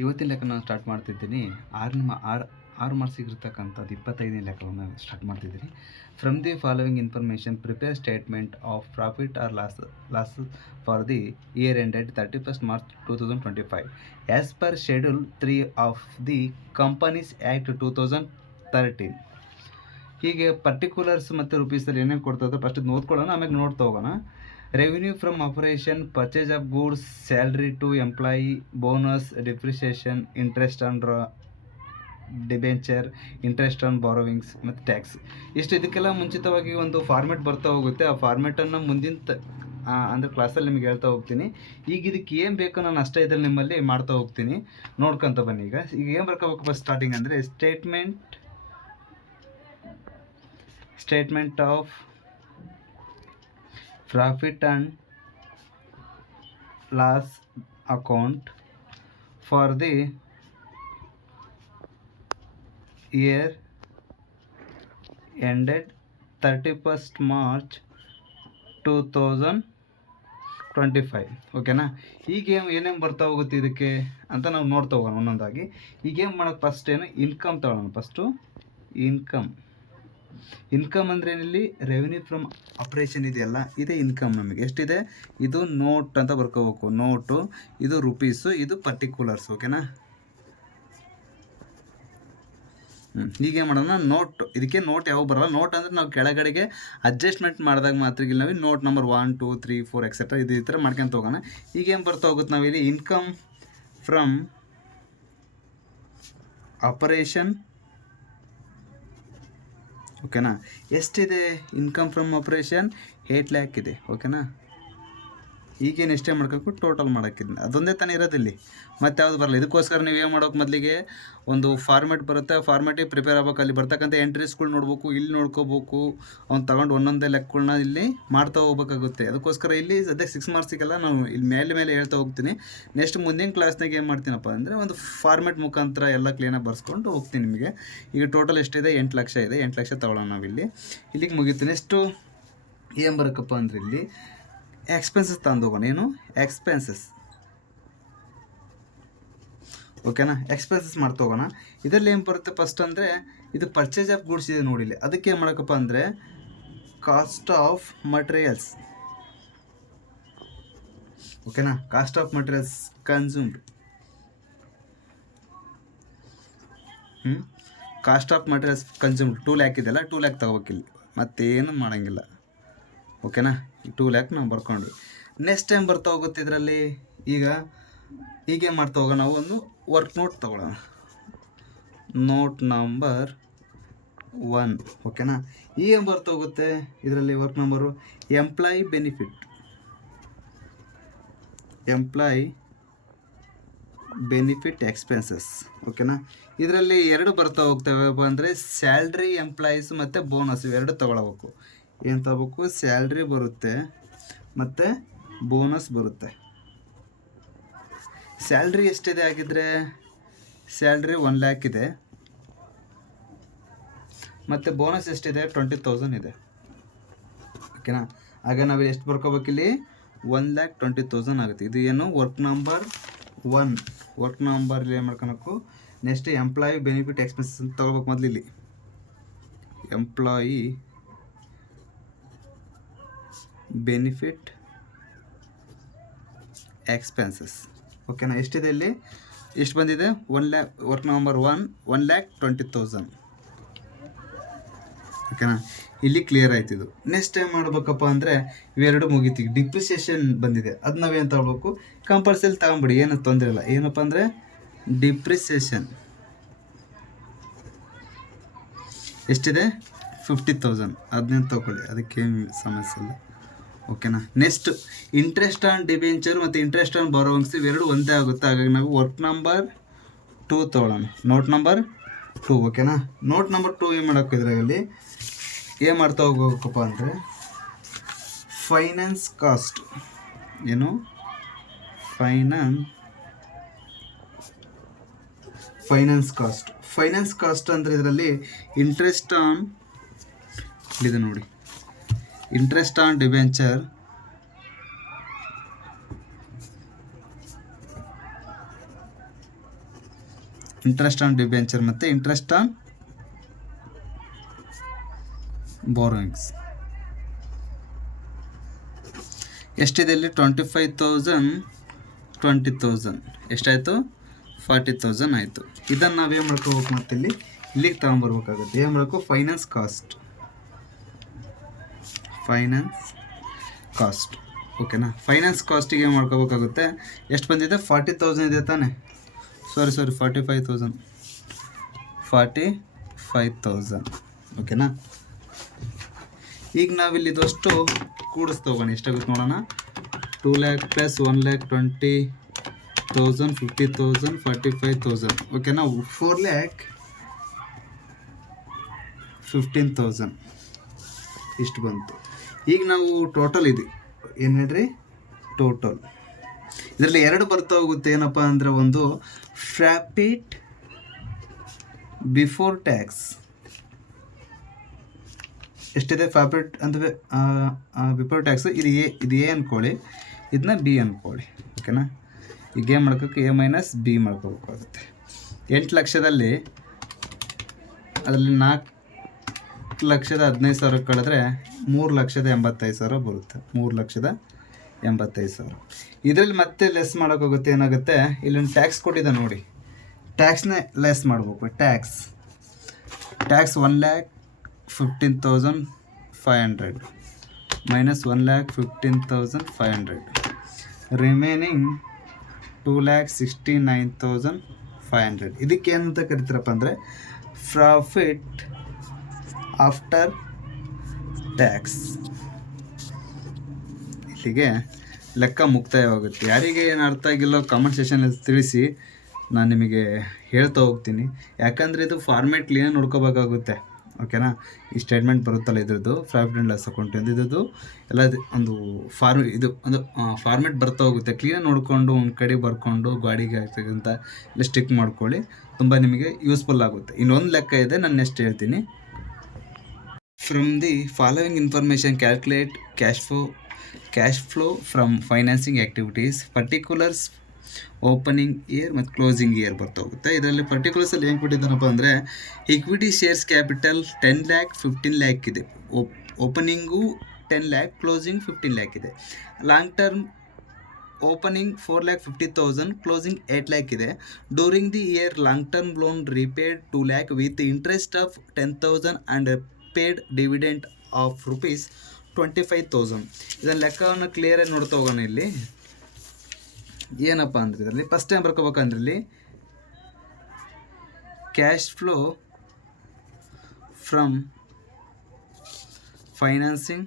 ಇವತ್ತಿನ ಲೆಕ್ಕ ನಾನು ಸ್ಟಾರ್ಟ್ ಮಾಡ್ತಿದ್ದೀನಿ. 6 ಮಾರ್ಕ್ಸಿಗಿರ್ತಕ್ಕಂಥದ್ದು 25ನೇ ಲೆಕ್ಕವನ್ನು ಸ್ಟಾರ್ಟ್ ಮಾಡ್ತಿದ್ದೀನಿ. From the following information prepare statement of profit or loss for the year ended 31st March 2025 as per schedule 3 of the companies act 2013. ಹೀಗೆ particulars ಮತ್ತು ರುಪೀಸಲ್ಲಿ ಏನೇನು ಕೊಡ್ತದೆ ಫಸ್ಟ್ ಓದ್ಕೊಳ್ಳೋಣ, ಆಮೇಲೆ ನೋಡ್ತಾ ಹೋಗೋಣ. Revenue from operation, purchase of goods, salary to employee, bonus, depreciation, interest on debenture, interest on borrowings ಮತ್ತು tax. ಇದಕ್ಕೆಲ್ಲ ಮುಂಚಿತವಾಗಿ ಒಂದು ಫಾರ್ಮೆಟ್ ಬರ್ತಾ ಹೋಗುತ್ತೆ. ಆ ಫಾರ್ಮೆಟನ್ನು ಮುಂದಿನ ಅಂದರೆ ಕ್ಲಾಸಲ್ಲಿ ನಿಮ್ಗೆ ಹೇಳ್ತಾ ಹೋಗ್ತೀನಿ. ಈಗ ಇದಕ್ಕೆ ಏನು ಬೇಕೋ ನಾನು ಅಷ್ಟೇ ಇದ್ರಲ್ಲಿ ನಿಮ್ಮಲ್ಲಿ ಮಾಡ್ತಾ ಹೋಗ್ತೀನಿ, ನೋಡ್ಕೊತ ಬನ್ನಿ. ಈಗ ಏನು ಬರ್ಕೋಬೇಕು ಫಸ್ಟ್ ಸ್ಟಾರ್ಟಿಂಗ್ ಅಂದರೆ statement of profit and loss account for the year ended 31st March 2025. ಓಕೆನಾ? ಈಗ ಏನೇನು ಬರ್ತಾ ಹೋಗುತ್ತೆ ಇದಕ್ಕೆ ಅಂತ ನಾವು ನೋಡ್ತಾ ಹೋಗೋಣ ಒಂದೊಂದಾಗಿ. ಈಗೇನು ಮಾಡೋಕ್ಕೆ ಫಸ್ಟ್ ಇನ್ಕಮ್ ತಗೊಳ್ಳೋಣ. ಫಸ್ಟು ಇನ್ಕಮ್ ಅಂದರೆ ಏನಿಲ್ಲಿ ರೆವಿನ್ಯೂ ಫ್ರಮ್ ಆಪ್ರೇಷನ್ ಇದೆಯಲ್ಲ, ಇದೇ ಇನ್ಕಮ್. ನಮಗೆ ಎಷ್ಟಿದೆ, ಇದು ನೋಟ್ ಅಂತ ಬರ್ಕೋಬೇಕು, ನೋಟು, ಇದು ರುಪೀಸು, ಇದು ಪರ್ಟಿಕ್ಯುಲರ್ಸ್. ಓಕೆನಾ? ಹೀಗೆ ಮಾಡೋಣ. ಇದಕ್ಕೆ ನೋಟ್ ಯಾವ ಬರಲ್ಲ. ನೋಟ್ ಅಂದರೆ ನಾವು ಕೆಳಗಡೆಗೆ ಅಡ್ಜಸ್ಟ್ಮೆಂಟ್ ಮಾಡಿದಾಗ ಮಾತ್ರ ಇಲ್ಲಿ ನಾವು ನೋಟ್ ನಂಬರ್ 1 2 3 4 ಎಕ್ಸೆಟ್ರಾ ಈ ಥರ ಮಾಡ್ಕೊಂತ ಹೋಗೋಣ. ಈಗೇನು ಬರ್ತಾ ಹೋಗುತ್ತೆ ನಾವಿಲ್ಲಿ ಇನ್ಕಮ್ ಫ್ರಮ್ ಆಪರೇಷನ್. ಓಕೆನಾ? ಎಷ್ಟಿದೆ ಇನ್ಕಮ್ ಫ್ರಮ್ ಆಪ್ರೇಷನ್? 8 lakh ಇದೆ. ಓಕೆನಾ? ಈಗೇನು ಎಷ್ಟೇ ಮಾಡ್ಬೇಕು, ಟೋಟಲ್ ಮಾಡೋಕ್ಕಿದ್ನ ಅದೊಂದೇ ತಾನೇ ಇರೋದಿಲ್ಲಿ, ಮತ್ತು ಯಾವುದು ಬರಲ್ಲ. ಇದಕ್ಕೋಸ್ಕರ ನೀವು ಏನು ಮಾಡೋಕೆ ಮೊದಲಿಗೆ ಒಂದು ಫಾರ್ಮೆಟ್ ಬರುತ್ತೆ, ಫಾರ್ಮೆಟಿಗೆ ಪ್ರಿಪೇರ್ ಆಗ್ಬೇಕು. ಅಲ್ಲಿ ಬರ್ತಕ್ಕಂಥ ಎಂಟ್ರೀಸ್ಗಳು ನೋಡ್ಬೇಕು, ಇಲ್ಲಿ ನೋಡ್ಕೋಬೇಕು. ಅವ್ನು ತಗೊಂಡು ಒಂದೊಂದೇ ಲೆಕ್ಕಗಳನ್ನ ಇಲ್ಲಿ ಮಾಡ್ತಾ ಹೋಗ್ಬೇಕಾಗುತ್ತೆ. ಅದಕ್ಕೋಸ್ಕರ ಇಲ್ಲಿ ಸದ್ಯಕ್ಕೆ 6 ಮಾರ್ಕ್ಸಿಗೆಲ್ಲ ನಾನು ಇಲ್ಲಿ ಮೇಲೆ ಹೇಳ್ತಾ ಹೋಗ್ತೀನಿ. ನೆಕ್ಸ್ಟ್ ಮುಂದಿನ ಕ್ಲಾಸ್ನಾಗ ಏನು ಮಾಡ್ತೀನಪ್ಪ ಅಂದರೆ ಒಂದು ಫಾರ್ಮೆಟ್ ಮುಖಾಂತರ ಎಲ್ಲ ಕ್ಲೀನಾಗಿ ಬರ್ಸ್ಕೊಂಡು ಹೋಗ್ತೀನಿ ನಿಮಗೆ. ಈಗ ಟೋಟಲ್ ಎಷ್ಟಿದೆ? 8 ಲಕ್ಷ ಇದೆ. 8 ಲಕ್ಷ ತಗೊಳ್ಳೋಣ ನಾವಿಲ್ಲಿ. ಇಲ್ಲಿಗೆ ಮುಗೀತು. ನೆಕ್ಸ್ಟು ಏನು ಬರೋಕ್ಕಪ್ಪ ಅಂದರೆ ಇಲ್ಲಿ ಎಕ್ಸ್ಪೆನ್ಸಸ್ ತಂದೋಗೋಣ. ಏನು ಎಕ್ಸ್ಪೆನ್ಸಸ್? ಓಕೆನಾ? ಎಕ್ಸ್ಪೆನ್ಸಸ್ ಮಾಡ್ತೋಗೋಣ. ಇದರಲ್ಲಿ ಏನು ಬರುತ್ತೆ ಫಸ್ಟ್ ಅಂದರೆ ಇದು ಪರ್ಚೇಸ್ ಆಫ್ ಗೂಡ್ಸ್ ಇದೆ ನೋಡಿಲಿ. ಅದಕ್ಕೆ ಏನು ಮಾಡೋಕ್ಕಪ್ಪ ಅಂದರೆ ಕಾಸ್ಟ್ ಆಫ್ ಮಟೀರಿಯಲ್ಸ್. ಓಕೆನಾ? Cost of materials consumed. Cost of materials consumed 2 lakh ಇದೆಯಲ್ಲ, 2 lakh ತಗೋಬೇಕಿಲ್ಲಿ, ಮತ್ತೇನು ಮಾಡೋಂಗಿಲ್ಲ. ಓಕೆನಾ? ಈ 2 lakh ನಾವು ಬರ್ಕೊಂಡ್ವಿ. ನೆಕ್ಸ್ಟ್ ಟೈಮ್ ಬರ್ತಾ ಹೋಗುತ್ತೆ ಇದರಲ್ಲಿ. ಈಗೇನು ಮಾಡ್ತಾ ಹೋಗೋಣ, ನಾವು ಒಂದು ವರ್ಕ್ ನೋಟ್ ತೊಗೊಳ್ಳೋಣ. Note number 1. ಓಕೆನಾ? ಏನು ಬರ್ತಾ ಹೋಗುತ್ತೆ ಇದರಲ್ಲಿ work number? Employee benefit expenses. ಓಕೆನಾ? ಇದರಲ್ಲಿ 2 ಬರ್ತಾ ಹೋಗ್ತವೆ ಅಂದರೆ ಸ್ಯಾಲ್ರಿ ಎಂಪ್ಲಾಯೀಸ್ ಮತ್ತು ಬೋನಸ್, ಇವೆರಡು ತೊಗೊಳ್ಬೇಕು. ಏನು ತಗೋಬೇಕು? ಸ್ಯಾಲ್ರಿ ಬರುತ್ತೆ ಮತ್ತು ಬೋನಸ್ ಬರುತ್ತೆ. ಸ್ಯಾಲ್ರಿ ಎಷ್ಟಿದೆ ಆಗಿದ್ದರೆ? ಸ್ಯಾಲ್ರಿ 1 lakh ಇದೆ, ಮತ್ತು ಬೋನಸ್ ಎಷ್ಟಿದೆ? 20,000 ಇದೆ. ಓಕೆನಾ? ಆಗ ನಾವು ಎಷ್ಟು ಬರ್ಕೋಬೇಕಿಲ್ಲಿ? 1,20,000 ಆಗುತ್ತೆ. ಇದು ಏನು? Work number 1. ವರ್ಕ್ ನಂಬರ್ ಏನು ಮಾಡ್ಕೊಬೇಕು? ನೆಕ್ಸ್ಟ್ ಎಂಪ್ಲಾಯಿ ಬೆನಿಫಿಟ್ ಎಕ್ಸ್ಪೆನ್ಸಸ್ ಅಂತ ತೊಗೋಬೇಕು ಮೊದಲು. ಇಲ್ಲಿ ಎಂಪ್ಲಾಯಿ ಬೆನಿಫಿಟ್ ಎಕ್ಸ್ಪೆನ್ಸಸ್. ಓಕೆನಾ? ಎಷ್ಟಿದೆ ಇಲ್ಲಿ? ಎಷ್ಟು ಬಂದಿದೆ? 1 lakh. Work number 1 1,20,000. ಓಕೆನಾ? ಇಲ್ಲಿ ಕ್ಲಿಯರ್ ಆಯ್ತು ಇದು. ನೆಕ್ಸ್ಟ್ ಟೈಮ್ ಮಾಡ್ಬೇಕಪ್ಪ ಅಂದರೆ ಇವೆರಡು ಮುಗೀತಿ. ಡಿಪ್ರಿಸಿಯೇಷನ್ ಬಂದಿದೆ, ಅದು ನಾವೇನು ತಗೋಬೇಕು? ಕಂಪಲ್ಸರಿ ತಗೊಂಬಿಡಿ, ಏನು ತೊಂದರೆ ಇಲ್ಲ. ಏನಪ್ಪ ಅಂದರೆ ಡಿಪ್ರಿಸಿಯೇಷನ್ ಎಷ್ಟಿದೆ? 50,000. ಅದನ್ನೇನು ತೊಗೊಳ್ಳಿ, ಅದಕ್ಕೇನು ಸಮಸ್ಯೆ ಇಲ್ಲ. ಓಕೆನಾ? ನೆಕ್ಸ್ಟ್ ಇಂಟ್ರೆಸ್ಟ್ ಆನ್ ಡಿಬೆಂಚರ್ ಮತ್ತು ಇಂಟ್ರೆಸ್ಟ್ ಆನ್ ಬಾರೋವಿಂಗ್ಸ್ ಇವೆರಡು ಒಂದೇ ಆಗುತ್ತೆ. ಹಾಗಾಗಿ ನಾವು ವರ್ಕ್ ನಂಬರ್ 2 ತೊಗೊಳ್ಳೋಣ. Note number 2. ಓಕೆನಾ? ನೋಟ್ ನಂಬರ್ 2 ಏನು ಮಾಡೋಕೆ ಇದರಲ್ಲಿ ಏನು ಮಾಡ್ತಾ ಹೋಗ್ಬೇಕಪ್ಪ ಅಂದರೆ ಫೈನಾನ್ಸ್ ಕಾಸ್ಟ್. ಏನು? ಫೈನಾನ್ಸ್ ಕಾಸ್ಟ್ ಅಂದರೆ ಇದರಲ್ಲಿ ಇಂಟ್ರೆಸ್ಟ್ ಆನ್ ಇದೆ ನೋಡಿ, interest on debenture interest on debenture ಮತ್ತು ಇಂಟ್ರೆಸ್ಟ್ ಆನ್ ಬೋರೋಯಿಂಗ್ಸ್ ಎಷ್ಟಿದೆ ಇಲ್ಲಿ 25,000 20,000 ಎಷ್ಟಾಯಿತು 40,000 ಆಯಿತು. ಇದನ್ನು ನಾವೇನು ಮಾಡ್ಕೋಬೇಕು ಮತ್ತು ಇಲ್ಲಿಗೆ ತಗೊಂಬರ್ಬೇಕಾಗುತ್ತೆ. ಏನು ಮಾಡಬೇಕು ಫೈನಾನ್ಸ್ ಕಾಸ್ಟ್ ಓಕೆನಾ. ಫೈನಾನ್ಸ್ ಕಾಸ್ಟಿಗೆ ಏನು ಮಾಡ್ಕೋಬೇಕಾಗುತ್ತೆ, ಎಷ್ಟು ಬಂದಿದೆ 40,000 ಇದೆ ತಾನೆ, ಸಾರಿ 45,000 ಓಕೆನಾ. ಈಗ ನಾವಿಲ್ಲಿ ಇದಷ್ಟು ಕೂಡಿಸ್ತೋಗೋಣ, ಎಷ್ಟಾಗುತ್ತೆ ನೋಡೋಣ. 2 lakh ಪ್ಲಸ್ 1 lakh 20,000 50,000 45,000 ಓಕೆನಾ. 4,15,000 ಇಷ್ಟು ಬಂತು. ಈಗ ನಾವು ಟೋಟಲ್ ಇದೆ ಏನು ಹೇಳ್ರಿ, ಟೋಟಲ್ ಇದರಲ್ಲಿ ಎರಡು ಬರ್ತಾ ಹೋಗುತ್ತೆ. ಏನಪ್ಪ ಅಂದರೆ ಒಂದು ಪ್ರಾಫಿಟ್ ಬಿಫೋರ್ ಟ್ಯಾಕ್ಸ್ ಎಷ್ಟಿದೆ, ಪ್ರಾಫಿಟ್ ಅಂದರೆ ಬಿಫೋರ್ ಟ್ಯಾಕ್ಸ್ ಇದು ಎ ಅಂದ್ಕೊಳ್ಳಿ, ಇದನ್ನ ಬಿ ಅಂದ್ಕೊಳ್ಳಿ ಓಕೆನಾ. ಈಗ ಏನು ಮಾಡ್ಕೋಬೇಕು, ಎ ಮೈನಸ್ ಬಿ ಮಾಡ್ಕೋಬೇಕಾಗುತ್ತೆ. 8 ಲಕ್ಷದಲ್ಲಿ ಅದರಲ್ಲಿ 4,15,000 ಕಳೆದ್ರೆ 3,85,000 ಬರುತ್ತೆ. 3,85,000 ಇದರಲ್ಲಿ ಮತ್ತೆ ಲೆಸ್ ಮಾಡೋಕ್ಕಾಗುತ್ತೆ. ಏನಾಗುತ್ತೆ, ಇಲ್ಲೊಂದು ಟ್ಯಾಕ್ಸ್ ಕೊಟ್ಟಿದೆ ನೋಡಿ, ಟ್ಯಾಕ್ಸ್ನೇ ಲೆಸ್ ಮಾಡಬೇಕು. Tax 1,15,500 minus 1,15,500 remaining 2,69,500. ಇದಕ್ಕೆ ಏನಂತ ಕರಿತಾರಪ್ಪ ಅಂದರೆ ಪ್ರಾಫಿಟ್ ಆಫ್ಟರ್ ಟ್ಯಾಕ್ಸ್. ಇಲ್ಲಿಗೆ ಲೆಕ್ಕ ಮುಕ್ತಾಯವಾಗುತ್ತೆ. ಯಾರಿಗೆ ಏನು ಅರ್ಥ ಆಗಿಲ್ಲೋ ಕಾಮೆಂಟ್ ಸೆಷನಲ್ಲಿ ತಿಳಿಸಿ, ನಾನು ನಿಮಗೆ ಹೇಳ್ತಾ ಹೋಗ್ತೀನಿ. ಯಾಕಂದರೆ ಇದು ಫಾರ್ಮೇಟ್ ಕ್ಲೀನಾಗಿ ನೋಡ್ಕೋಬೇಕಾಗುತ್ತೆ ಓಕೆನಾ. ಈ ಸ್ಟೇಟ್ಮೆಂಟ್ ಬರುತ್ತಲ್ಲ ಇದ್ರದ್ದು ಪ್ರಾಫಿಟ್ ಆ್ಯಂಡ್ ಲಾಸ್ ಅಕೌಂಟ್ ಇದ್ರದ್ದು ಎಲ್ಲ ಒಂದು ಫಾರ್ಮೇಟ್ ಬರ್ತಾ ಹೋಗುತ್ತೆ. ಕ್ಲೀನಾಗಿ ನೋಡಿಕೊಂಡು ಒಂದು ಕಡೆ ಬರ್ಕೊಂಡು ಗಾಡಿಗೆ ಆಗ್ತಕ್ಕಂಥ ಇಲ್ಲ ಸ್ಟಿಕ್ ಮಾಡ್ಕೊಳ್ಳಿ, ತುಂಬ ನಿಮಗೆ ಯೂಸ್ಫುಲ್ ಆಗುತ್ತೆ. ಇನ್ನೊಂದು ಲೆಕ್ಕ ಇದೆ, ನಾನು ನೆಕ್ಸ್ಟ್ ಹೇಳ್ತೀನಿ. From the following information calculate cash flow from financing activities. Particulars opening year ಮತ್ತು ಕ್ಲೋಸಿಂಗ್ ಇಯರ್ ಬರ್ತಾ ಹೋಗುತ್ತೆ. ಇದರಲ್ಲಿ ಪರ್ಟಿಕ್ಯುಲರ್ಸಲ್ಲಿ ಏನು ಕೊಟ್ಟಿದ್ದಾನಪ್ಪ ಅಂದರೆ equity shares capital 10 lakh 15 lakh ಇದೆ. ಓಪನಿಂಗು 10 lakh, ಕ್ಲೋಸಿಂಗ್ 15 lakh ಇದೆ. Long term opening 4,50,000, closing 8 lakh ಇದೆ. During the year long term loan repaid 2 lakh with interest of 10,000 and paid dividend of ₹25,000. ಇದನ್ನ ಲೆಕ್ಕವನ್ನು ಕ್ಲಿಯರಾಗಿ ನೋಡ್ತಾ ಹೋಗೋಣ. ಇಲ್ಲಿ ಏನಪ್ಪ ಅಂದರೆ ಇದರಲ್ಲಿ ಫಸ್ಟ್ ಟೈಮ್ ಬರ್ಕೋಬೇಕಂದ್ರೆ ಇಲ್ಲಿ cash flow from financing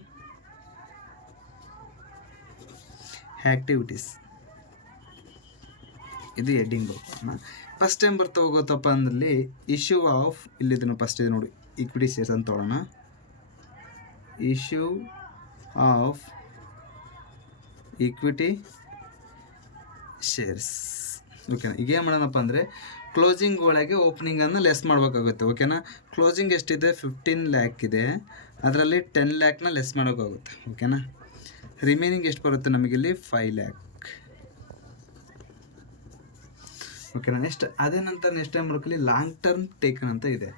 activities ಇದು ಹೆಡ್ಡಿಂಗ್ ಬರ್ಕೋಣ. ಫಸ್ಟ್ ಟೈಮ್ ಬರ್ತಾ ಹೋಗೋತಪ್ಪ ಅಂದ್ರಲ್ಲಿ ಇಶ್ಯೂ ಆಫ್, ಇಲ್ಲಿದನ್ನು ಫಸ್ಟ್ ಇದೆ ನೋಡಿ, ಈಕ್ವಿಟಿ ಶೇರ್ಸ್ ಅಂತ ತೊಗೊಳ್ಳೋಣ. ಇಶ್ಯೂ ಆಫ್ ಈಕ್ವಿಟಿ ಶೇರ್ಸ್ ಓಕೆನಾ. ಈಗ ಏನು ಮಾಡೋಣಪ್ಪ ಅಂದರೆ ಕ್ಲೋಸಿಂಗ್ ಒಳಗೆ ಓಪನಿಂಗನ್ನು ಲೆಸ್ ಮಾಡಬೇಕಾಗುತ್ತೆ ಓಕೆನಾ. ಕ್ಲೋಸಿಂಗ್ ಎಷ್ಟಿದೆ 15 lakh ಇದೆ, ಅದರಲ್ಲಿ 10 lakhನ ಲೆಸ್ ಮಾಡೋಕ್ಕಾಗುತ್ತೆ ಓಕೆನಾ. ರಿಮೈನಿಂಗ್ ಎಷ್ಟು ಬರುತ್ತೆ ನಮಗಿಲ್ಲಿ 5 lakh ಓಕೆನಾ. ಅದೇ ನಂತರ ನೆಕ್ಸ್ಟ್ ಟೈಮ್ ಮಾಡ್ಕೊಳ್ಳಿ ಲಾಂಗ್ ಟರ್ಮ್ ಟೇಕನ್ ಅಂತ ಇದೆ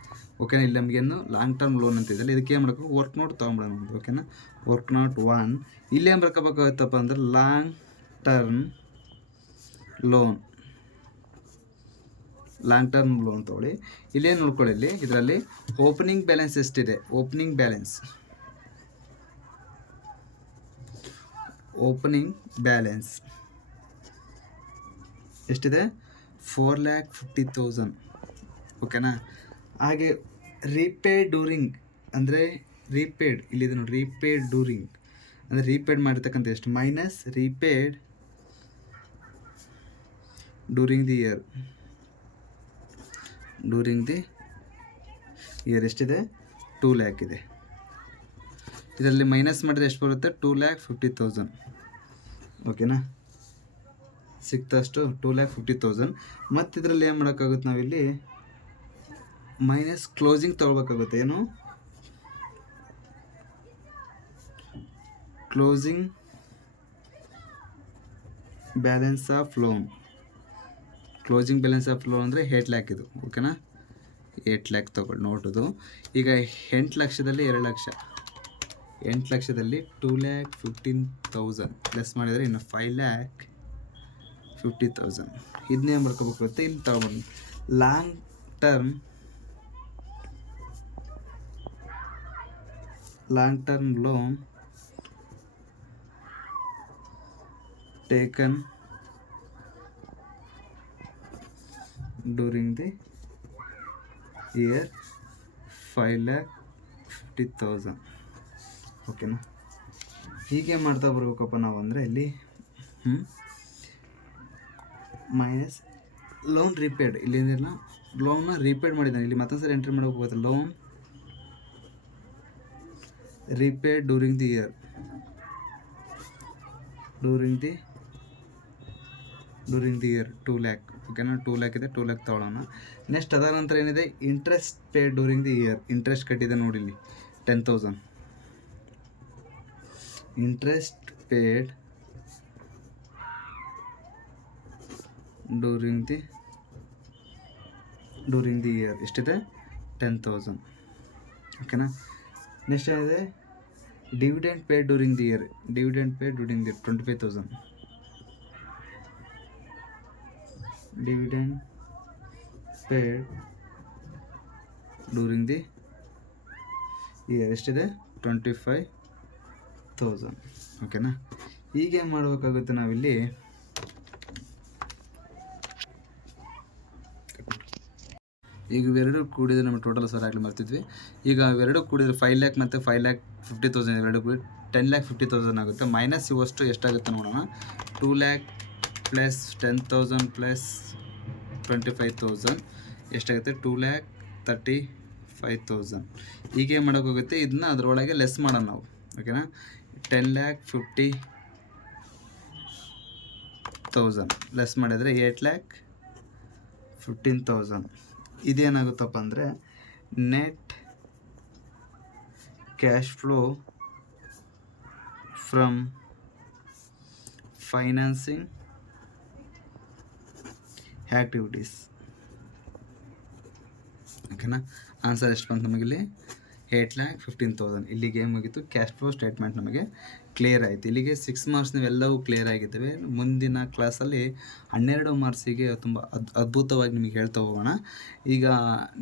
ಓಕೆನಾ. ಇಲ್ಲಿ ನಮಗೇನು ಲಾಂಗ್ ಟರ್ಮ್ ಲೋನ್ ಅಂತ ಇದೆ. ಇದಕ್ಕೆ ಏನು ಮಾಡ್ಬೇಕು, ವರ್ಕ್ ನೋಟ್ ತೊಗೊಂಬಿಡೋಣ ಒಂದು ಓಕೆನಾ. ವರ್ಕ್ ನೋಟ್ 1 ಇಲ್ಲಿ ಏನು ಬರ್ಕೋಬೇಕಾಗುತ್ತಪ್ಪ ಅಂದ್ರೆ ಲಾಂಗ್ ಟರ್ಮ್ ಲೋನ್ ತೊಗೊಳ್ಳಿ. ಇಲ್ಲೇನು ನೋಡ್ಕೊಳ್ಳಿ, ಇಲ್ಲಿ ಇದರಲ್ಲಿ ಓಪನಿಂಗ್ ಬ್ಯಾಲೆನ್ಸ್ ಎಷ್ಟಿದೆ, ಓಪನಿಂಗ್ ಬ್ಯಾಲೆನ್ಸ್ ಎಷ್ಟಿದೆ 4,50,000 ಓಕೆನಾ. ಹಾಗೆ ರೀಪೇಡ್ ಡ್ಯೂರಿಂಗ್ ಅಂದರೆ ರೀಪೇಡ್ ಇಲ್ಲಿದೆ ನೋಡಿ, ರೀಪೇಡ್ ಡ್ಯೂರಿಂಗ್ ಅಂದರೆ ರೀಪೇಡ್ ಮಾಡಿರ್ತಕ್ಕಂಥ ಎಷ್ಟು minus repaid during the year ಎಷ್ಟಿದೆ 2 lakh ಇದೆ. ಇದರಲ್ಲಿ ಮೈನಸ್ ಮಾಡಿದ್ರೆ ಎಷ್ಟು ಬರುತ್ತೆ 2,50,000 ಓಕೆನಾ. ಸಿಕ್ತಷ್ಟು 2,50,000. ಮತ್ತು ಇದರಲ್ಲಿ ಏನು ಮಾಡೋಕ್ಕಾಗುತ್ತೆ, ನಾವಿಲ್ಲಿ ಮೈನಸ್ ಕ್ಲೋಸಿಂಗ್ ತೊಗೊಳ್ಬೇಕಾಗುತ್ತೆ. ಏನು closing balance of loan, closing balance of loan ಅಂದರೆ 8 ಲ್ಯಾಕ್ ಇದು, ಓಕೆನಾ. 8 ಲ್ಯಾಕ್ ತೊಗೊಳ್ಳಿ ನೋಟದು. ಈಗ 8 ಲಕ್ಷದಲ್ಲಿ 2 ಲಕ್ಷ, 8 ಲಕ್ಷದಲ್ಲಿ 2,15,000 ಲೆಸ್ ಮಾಡಿದರೆ ಇನ್ನು 5,50,000. ಇದನ್ನೇ ಬರ್ಕೋಬೇಕಾಗುತ್ತೆ. ಇಲ್ಲಿ ತಗೊಂಡು long term loan taken during the year 5,50,000, ಓಕೆನಾ. ಹೀಗೆ ಮಾಡ್ತಾ ಬರ್ಬೇಕಪ್ಪ ನಾವು. ಅಂದರೆ ಇಲ್ಲಿ ಮೈನಸ್ ಲೋನ್ ರಿಪೇಡ್, ಇಲ್ಲೇನಿಲ್ಲ ಲೋನ್ನ ರಿಪೇಡ್ ಮಾಡಿದ್ದಾನೆ. ಇಲ್ಲಿ ಮತ್ತೊಂದು ಸರಿ ಎಂಟ್ರಿ ಮಾಡೋಕೆ loan repaid during the year, during the year 2 lakh, ಓಕೆನಾ. 2 ಲ್ಯಾಕ್ ಇದೆ, 2 ಲ್ಯಾಕ್ ತೊಗೊಳ್ಳೋಣ. ನೆಕ್ಸ್ಟ್ ಅದರ ನಂತರ ಏನಿದೆ, interest paid during the year. Interest ಕಟ್ಟಿದೆ ನೋಡಿ ಇಲ್ಲಿ 10,000. Interest paid during the year ಎಷ್ಟಿದೆ, 10,000, ಓಕೆನಾ. ನೆಕ್ಸ್ಟ್ ಏನಿದೆ, dividend paid during the year, 25,000. Dividend paid during the year ಎಷ್ಟಿದೆ, 25,000, ಓಕೆನಾ. ಹೀಗೆ ಮಾಡಬೇಕಾಗುತ್ತೆ ನಾವಿಲ್ಲಿ. ಈಗ ಇವೆರಡು ಕೂಡಿದ್ರೆ ನಮ್ಮ ಟೋಟಲ್ ಸರ್ ಆಗಲಿ ಬರ್ತಿದ್ವಿ. ಈಗ ಇವೆರಡು ಕೂಡಿದ್ರೆ 5 ಲ್ಯಾಕ್ ಮತ್ತು 5,50,000 ಇವೆರಡು ಕೂಡಿ 10,50,000 ಆಗುತ್ತೆ. ಮೈನಸ್ ಇವಷ್ಟು ಎಷ್ಟಾಗುತ್ತೆ ನೋಡೋಣ. 2 ಲ್ಯಾಕ್ ಪ್ಲಸ್ 10,000 ಪ್ಲಸ್ 25,000 ಎಷ್ಟಾಗುತ್ತೆ, 2,35,000. ಹೀಗೆ ಮಾಡೋಕ್ಕಾಗುತ್ತೆ. ಇದನ್ನ ಅದರೊಳಗೆ ಲೆಸ್ ಮಾಡೋಣ ನಾವು, ಓಕೆನಾ. 10,50,000 ಲೆಸ್ ಮಾಡಿದರೆ 8,15,000. ಇದೇನಾಗುತ್ತಪ್ಪ ಅಂದರೆ net cash flow from financing activities, ಓಕೆನಾ. ಆನ್ಸರ್ ಎಷ್ಟು ಬಂತು ನಮಗಿಲ್ಲಿ, 8,15,000. ಇಲ್ಲಿಗೆ ಏನು ಮುಗೀತು, ಕ್ಯಾಶ್ ಫ್ಲೋ ಸ್ಟೇಟ್ಮೆಂಟ್ ನಮಗೆ ಕ್ಲಿಯರ್ ಆಯಿತು. ಇಲ್ಲಿಗೆ 6 ಮಾರ್ಕ್ಸ್ ನೀವೆಲ್ಲವೂ ಕ್ಲಿಯರ್ ಆಗಿದ್ದಾವೆ. ಮುಂದಿನ ಕ್ಲಾಸಲ್ಲಿ 12 ಮಾರ್ಕ್ಸಿಗೆ ತುಂಬ ಅದ್ಭುತವಾಗಿ ನಿಮಗೆ ಹೇಳ್ತಾ ಹೋಗೋಣ. ಈಗ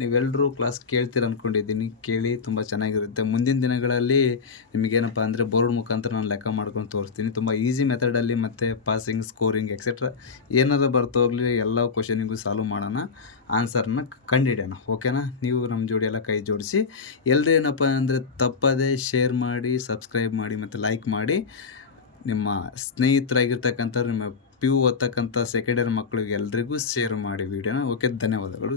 ನೀವೆಲ್ಲರೂ ಕ್ಲಾಸ್ ಕೇಳ್ತೀರ ಅಂದ್ಕೊಂಡಿದ್ದೀನಿ. ಕೇಳಿ, ತುಂಬ ಚೆನ್ನಾಗಿರುತ್ತೆ. ಮುಂದಿನ ದಿನಗಳಲ್ಲಿ ನಿಮಗೇನಪ್ಪ ಅಂದರೆ ಬೋರ್ಡ್ ಮುಖಾಂತರ ನಾನು ಲೆಕ್ಕ ಮಾಡ್ಕೊಂಡು ತೋರಿಸ್ತೀನಿ. ತುಂಬ ಈಸಿ ಮೆಥಡಲ್ಲಿ ಮತ್ತು ಪಾಸಿಂಗ್, ಸ್ಕೋರಿಂಗ್ ಎಕ್ಸೆಟ್ರಾ ಏನಾದರೂ ಬರ್ತೋಗಲಿ ಎಲ್ಲ ಕ್ವಶನಿಗೂ ಸಾಲ್ವ್ ಮಾಡೋಣ, ಆನ್ಸರ್ನ ಕಂಡುಹಿಡಿಯೋಣ, ಓಕೆನಾ. ನೀವು ನಮ್ಮ ಜೋಡಿ ಎಲ್ಲ ಕೈ ಜೋಡಿಸಿ. ಎಲ್ಲರೂ ಏನಪ್ಪ ಅಂದರೆ ತಪ್ಪದೇ ಶೇರ್ ಮಾಡಿ, ಸಬ್ಸ್ಕ್ರೈಬ್ ಮಾಡಿ ಮತ್ತು ಲೈಕ್ ಮಾಡಿ. ನಿಮ್ಮ ಸ್ನೇಹಿತರಾಗಿರ್ತಕ್ಕಂಥ ನಿಮ್ಮ PU ಓದ್ತಕ್ಕಂಥ ಸೆಕೆಂಡ್ ಇಯರ್ ಮಕ್ಕಳಿಗೆ ಎಲ್ರಿಗೂ ಶೇರ್ ಮಾಡಿ ವಿಡಿಯೋನ. ಓಕೆ, ಧನ್ಯವಾದಗಳು.